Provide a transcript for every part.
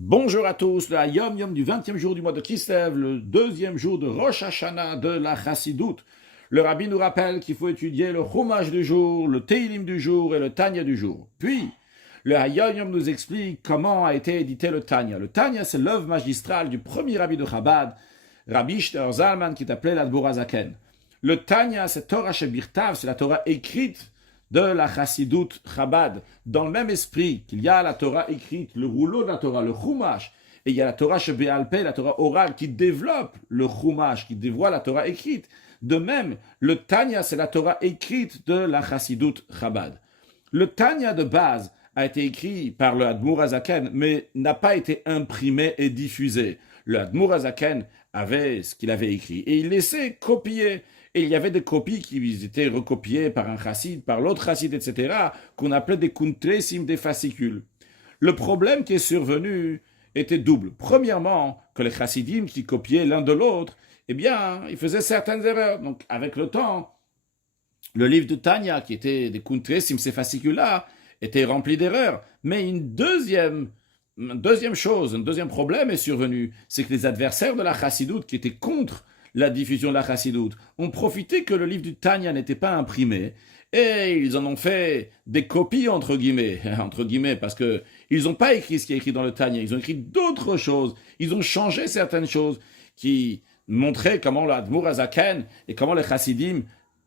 Bonjour à tous, le Yom Yom du 20e jour du mois de Kislev, le deuxième jour de Rosh Hashanah de la Chassidoute. Le rabbi nous rappelle qu'il faut étudier le Chumash du jour, le Teilim du jour et le Tanya du jour. Puis, le Yom Yom nous explique comment a été édité le Tanya. Le Tanya, c'est l'œuvre magistrale du premier rabbi de Chabad, Rabbi Shter Zalman, qui est appelé l'Adbor Hazaken. Le Tanya, c'est Torah Shebirtav, c'est la Torah écrite de la Chassidoute Chabad, dans le même esprit qu'il y a la Torah écrite, le rouleau de la Torah, le Chumash, et il y a la Torah Shebe'al Peh, la Torah orale, qui développe le Chumash, qui dévoile la Torah écrite. De même, le Tanya, c'est la Torah écrite de la Chassidoute Chabad. Le Tanya de base a été écrit par le Admour Hazaken, mais n'a pas été imprimé et diffusé. Le Admour Hazaken avait ce qu'il avait écrit, et il laissait copier. Et il y avait des copies qui étaient recopiées par un chassid, par l'autre chassid, etc., qu'on appelait des kuntresim, des fascicules. Le problème qui est survenu était double. Premièrement, que les chassidim qui copiaient l'un de l'autre, eh bien, ils faisaient certaines erreurs. Donc, avec le temps, le livre de Tanya, qui était des kuntresim, ces fascicules-là, était rempli d'erreurs. Mais une deuxième chose, un deuxième problème est survenu, c'est que les adversaires de la chassidoute, qui étaient contre la diffusion de la chassidoute, ont profité que le livre du Tanya n'était pas imprimé, et ils en ont fait des copies, entre guillemets, parce que ils n'ont pas écrit ce qui est écrit dans le Tanya, ils ont écrit d'autres choses, ils ont changé certaines choses qui montraient comment l'Admour Hazaken et comment les chassidim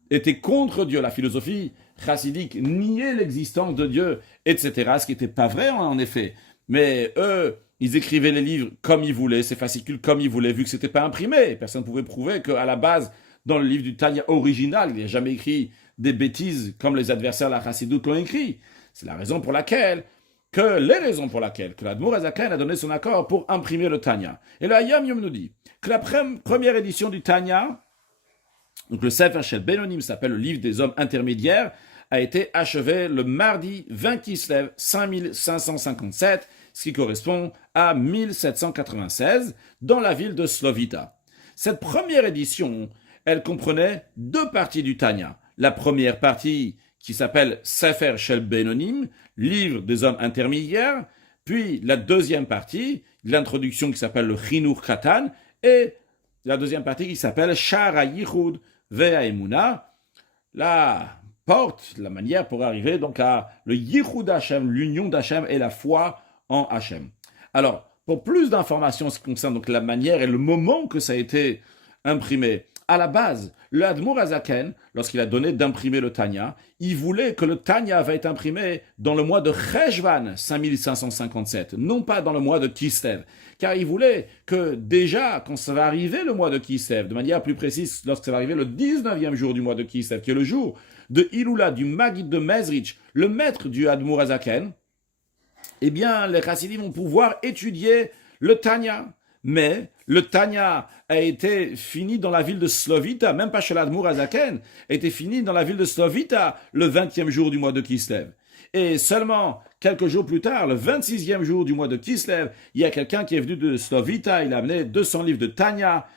étaient contre Dieu, la philosophie chassidique niait l'existence de Dieu, etc., ce qui n'était pas vrai en effet. Mais eux, ils écrivaient les livres comme ils voulaient, ces fascicules comme ils voulaient, vu que c'était pas imprimé. Personne ne pouvait prouver qu'à la base, dans le livre du Tanya original, il n'y a jamais écrit des bêtises comme les adversaires de la Chassidoute l'ont écrit. C'est les raisons pour lesquelles que l'Admour Hazaken a donné son accord pour imprimer le Tanya. Et là, Yom Yom nous dit que la première édition du Tanya, donc le Sefer Shel Benonim s'appelle le livre des hommes intermédiaires, a été achevé le mardi 20 Kislev 5557, ce qui correspond à 1796, dans la ville de Slovita. Cette première édition, elle comprenait deux parties du Tanya. La première partie qui s'appelle Sefer Shel Benonim, livre des hommes intermédiaires, puis la deuxième partie, l'introduction qui s'appelle le Chinuch Katan, et la deuxième partie qui s'appelle Shara Yichud Ve'aemuna, la porte, la manière pour arriver donc à le Yichud Hashem, l'union d'Hashem et la foi en Hachem. Alors, pour plus d'informations en ce qui concerne donc la manière et le moment que ça a été imprimé, à la base, le Admour Hazaken, lorsqu'il a donné d'imprimer le Tanya, il voulait que le Tanya va être imprimé dans le mois de Cheshvan 5557, non pas dans le mois de Kislev, car il voulait que déjà, quand ça va arriver le mois de Kislev, de manière plus précise, lorsque ça va arriver le 19e jour du mois de Kislev, qui est le jour de Iloula, du Maggid de Mezrich, le maître du Admour Hazaken, eh bien, les chassidim vont pouvoir étudier le Tanya. Mais le Tanya a été fini dans la ville de Slovita, même pas chez l'Admour Hazaken, a été fini dans la ville de Slovita le 20e jour du mois de Kislev. Et seulement quelques jours plus tard, le 26e jour du mois de Kislev, il y a quelqu'un qui est venu de Slovita, il a amené 200 livres de Tanya,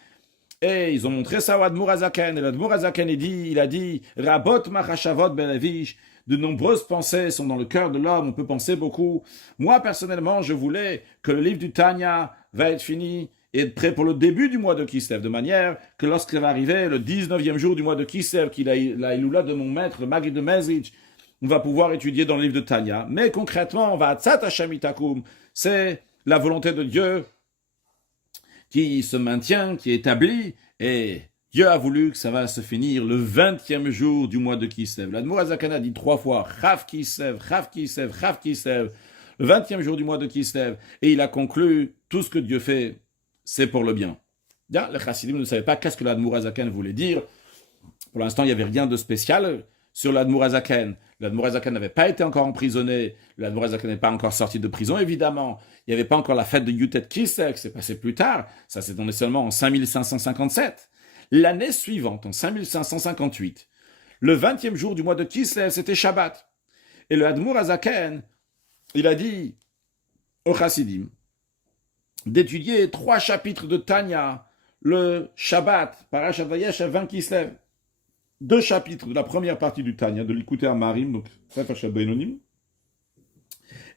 et ils ont montré ça au Admour Hazaken. Et l'Admour Hazaken, il a dit, Rabot machashavot belevish, de nombreuses pensées sont dans le cœur de l'homme, on peut penser beaucoup. Moi, personnellement, je voulais que le livre du Tanya va être fini et être prêt pour le début du mois de Kislev, de manière que lorsqu'il va arriver le 19e jour du mois de Kislev, qu'il a la Iloula de mon maître, le Maggid de Mezrich, on va pouvoir étudier dans le livre de Tanya. Mais concrètement, on va à Tzat Hashem Itakum, c'est la volonté de Dieu qui se maintient, qui est établie, et Dieu a voulu que ça va se finir le 20e jour du mois de Kislev. L'Admour Hazaken a dit 3 fois Chav Kislev, Chav Kislev, Chav Kislev, le 20e jour du mois de Kislev, et il a conclu tout ce que Dieu fait, c'est pour le bien. Bien, les chassidim ne savaient pas qu'est-ce que l'Admour Hazaken voulait dire. Pour l'instant, il n'y avait rien de spécial sur l'Admour Hazaken. L'Admour Hazaken n'avait pas été encore emprisonné, l'Admour Hazaken n'est pas encore sorti de prison, évidemment. Il n'y avait pas encore la fête de Yutet Kislev, c'est passé plus tard. Ça s'est donné seulement en 5557. L'année suivante, en 5558, le 20e jour du mois de Kislev, c'était Shabbat. Et le Admour Hazaken, il a dit aux chassidim d'étudier 3 chapitres de Tanya, le Shabbat, Parashat Vayesh, 20 Kislev. 2 chapitres de la première partie du Tanya, de l'écouter à Marim, donc Sefer Shel Benonim,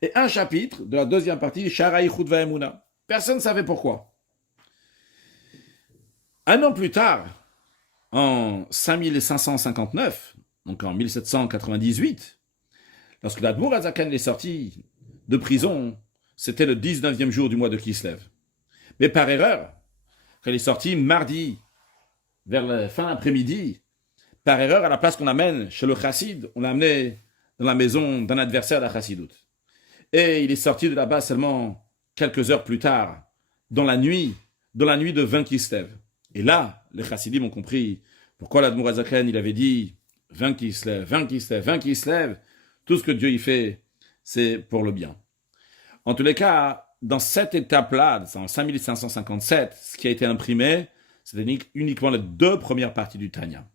et un chapitre de la deuxième partie, Shara Yichud Va'emuna. Personne ne savait pourquoi. Un an plus tard, en 5559, donc en 1798, lorsque l'Admour Hazaken est sorti de prison, c'était le 19e jour du mois de Kislev. Mais par erreur, quand il est sorti mardi, vers la fin d'après-midi, par erreur, à la place qu'on amène chez le chassid, on l'a amené dans la maison d'un adversaire de la chassidoute. Et il est sorti de là-bas seulement quelques heures plus tard, dans la nuit de 20 Kislev. Et là, les chassidim ont compris pourquoi l'Admour Hazaken, il avait dit 20 Kislev, 20 Kislev, 20 Kislev. Tout ce que Dieu y fait, c'est pour le bien. En tous les cas, dans cette étape-là, en 5557, ce qui a été imprimé, c'était uniquement les deux premières parties du Tanya.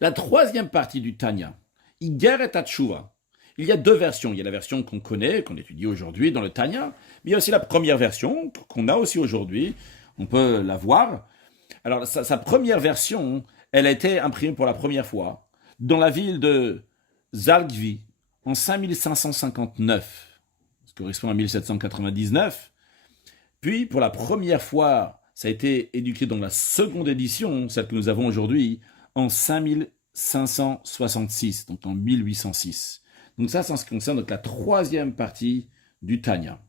La troisième partie du Tanya, Iger et Tatshuva, il y a deux versions. Il y a la version qu'on connaît, qu'on étudie aujourd'hui dans le Tanya, mais il y a aussi la première version qu'on a aussi aujourd'hui. On peut la voir. Alors, sa première version, elle a été imprimée pour la première fois dans la ville de Zalgvi en 5559, ce qui correspond à 1799. Puis, pour la première fois, ça a été éduqué dans la seconde édition, celle que nous avons aujourd'hui, en 5566, donc en 1806. Donc ça, c'est en ce qui concerne donc la troisième partie du Tanya.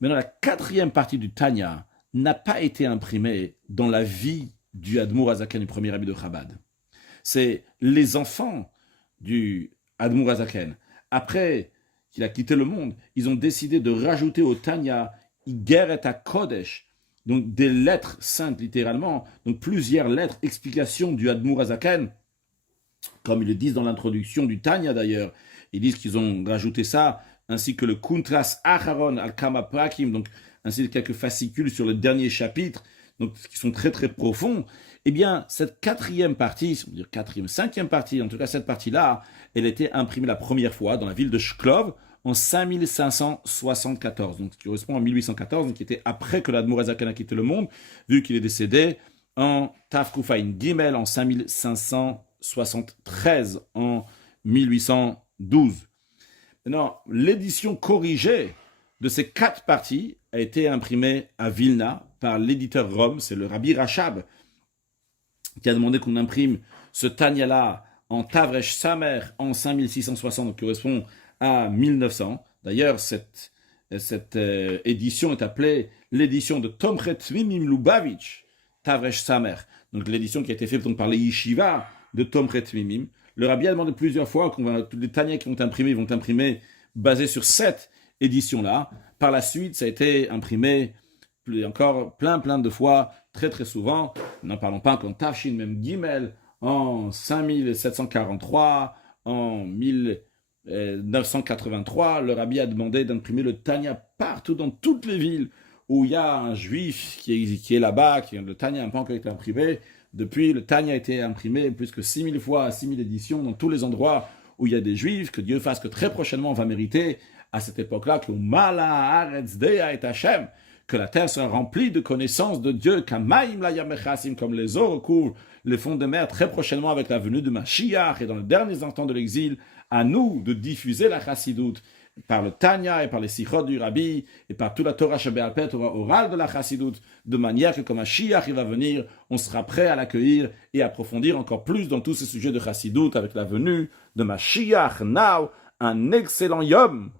Maintenant, la quatrième partie du Tanya n'a pas été imprimée dans la vie du Admour Hazaken, du premier rabbi de Chabad. C'est les enfants du Admour Hazaken. Après qu'il a quitté le monde, ils ont décidé de rajouter au Tanya Iger et HaKodesh, donc des lettres saintes littéralement, donc plusieurs lettres, explications du Admour Hazaken, comme ils le disent dans l'introduction du Tanya d'ailleurs. Ils disent qu'ils ont rajouté ça, ainsi que le Kuntras Acharon al-Kama Prakim, donc ainsi que quelques fascicules sur le dernier chapitre, donc qui sont très très profonds. Eh bien, cette quatrième partie, on va dire cinquième partie, en tout cas cette partie-là, elle était imprimée la première fois dans la ville de Shklov en 5574, donc ce qui correspond à 1814, donc qui était après que l'Admour Hazaken a quitté le monde, vu qu'il est décédé en Tafkufaïn Gimel en 5573, en 1812. Maintenant, l'édition corrigée de ces quatre parties a été imprimée à Vilna par l'éditeur Rome, c'est le Rabbi Rachab, qui a demandé qu'on imprime ce Tanya-là en Tavresh Samer en 5660, donc qui correspond à 1900. D'ailleurs, cette édition est appelée l'édition de Tomchet Mimim Lubavitch, Tavresh Samer. Donc l'édition qui a été faite donc, par les yeshivas de Tomchet Mimim. Le Rabbi a demandé plusieurs fois que tous les Tanya qui vont imprimer basés sur cette édition-là. Par la suite, ça a été imprimé encore plein de fois, très très souvent. N'en parlons pas qu'en Tafshin même Gimel, en 5743, en 1983, le Rabbi a demandé d'imprimer le Tanya partout dans toutes les villes où il y a un juif qui est là-bas, le Tanya n'a pas encore été imprimé. Depuis, le Tanya a été imprimé plus que 6000 fois, 6000 éditions dans tous les endroits où il y a des juifs, que Dieu fasse que très prochainement on va mériter à cette époque-là que Mala Haaretz Dea et Hashem, que la terre sera remplie de connaissances de Dieu, Kamaim la Yamechasim, comme les eaux recouvrent les fonds de mer très prochainement avec la venue de Mashiach et dans les derniers instants de l'exil, à nous de diffuser la chassidoute par le Tanya et par les sichot du Rabbi et par toute la Torah Sheba'al Peh, Torah orale de la chassidoute, de manière que quand Mashiach il va venir, on sera prêt à l'accueillir et approfondir encore plus dans tous ces sujets de chassidoute avec la venue de Mashiach. Now, un excellent Yom